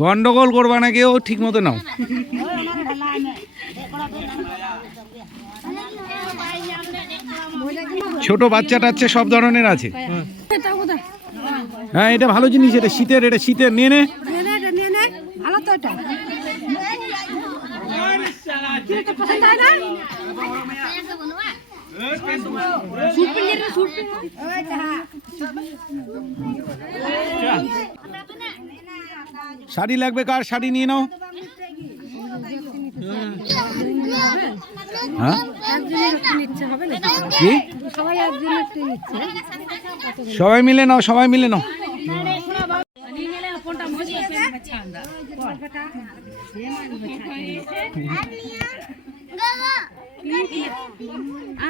গন্ডগোল করবা না কেউ ঠিক মতো নাও। ছোট বাচ্চা টাচ্চা সব ধরনের আছে। হ্যাঁ এটা ভালো জিনিস, এটা শীতের এটা শীতের, নিয়ে নে। ভালো তো এটা। শাড়ি লাগবে কার? শাড়ি নিয়ে নাও। হ্যাঁ? সবাই মিলে নাও সবাই মিলে নাও। আচ্ছা,